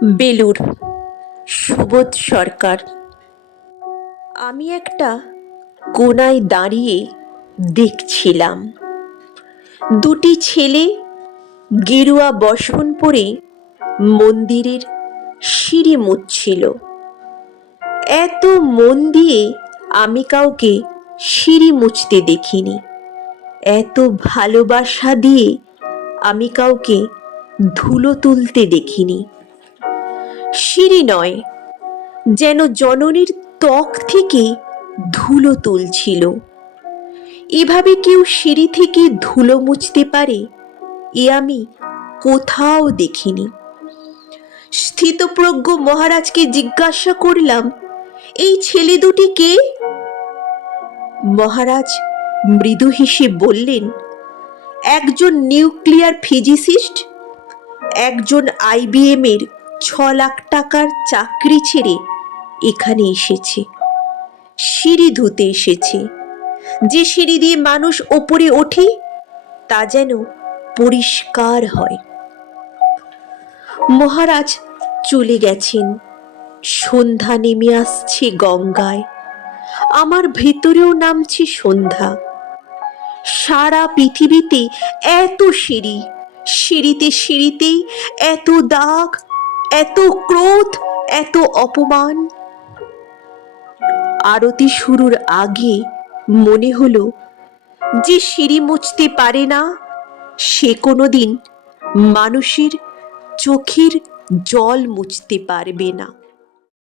বেলুর, সুবোধ সরকার। আমি একটা কোনায় দাঁড়িয়ে দেখছিলাম দুটি ছেলে গেরুয়া বসন পরে মন্দিরের সিঁড়ি মুছছিল। এত মন দিয়ে আমি কাউকে সিঁড়ি মুছতে দেখিনি, এত ভালোবাসা দিয়ে আমি কাউকে ধুলো তুলতে দেখিনি। সিঁড়ি নয়, যেন জননীর ত্বক থেকে ধুলো তুলছিল। এভাবে কেউ সিঁড়ি থেকে ধুলো মুছতে পারে এ আমি কোথাও দেখিনি। স্থিতপ্রজ্ঞ মহারাজকে জিজ্ঞাসা করলাম, এই ছেলে দুটি কে? মহারাজ মৃদু হেসে বললেন, একজন নিউক্লিয়ার ফিজিসিস্ট, একজন IBM এর 6 লাখ টাকার চাকরি ছেড়ে এখানে এসেছে, সিঁড়ি ধুতে এসেছে। যে সিঁড়ি দিয়ে মানুষ ওপরে ওঠে তা যেন পরিষ্কার হয়। মহারাজ চলে গেছেন। সন্ধ্যা নেমে আসছে গঙ্গায়, আমার ভেতরেও নামছে সন্ধ্যা। সারা পৃথিবীতে এত সিঁড়ি, সিঁড়িতে সিঁড়িতে এত দাগ, এত ক্রোধ, এত অপমান। আরতি শুরুর আগে মনে হলো, যে সিঁড়ি মুছতে পারে না সে কোনোদিন মানুষের চোখের জল মুছতে পারবে না।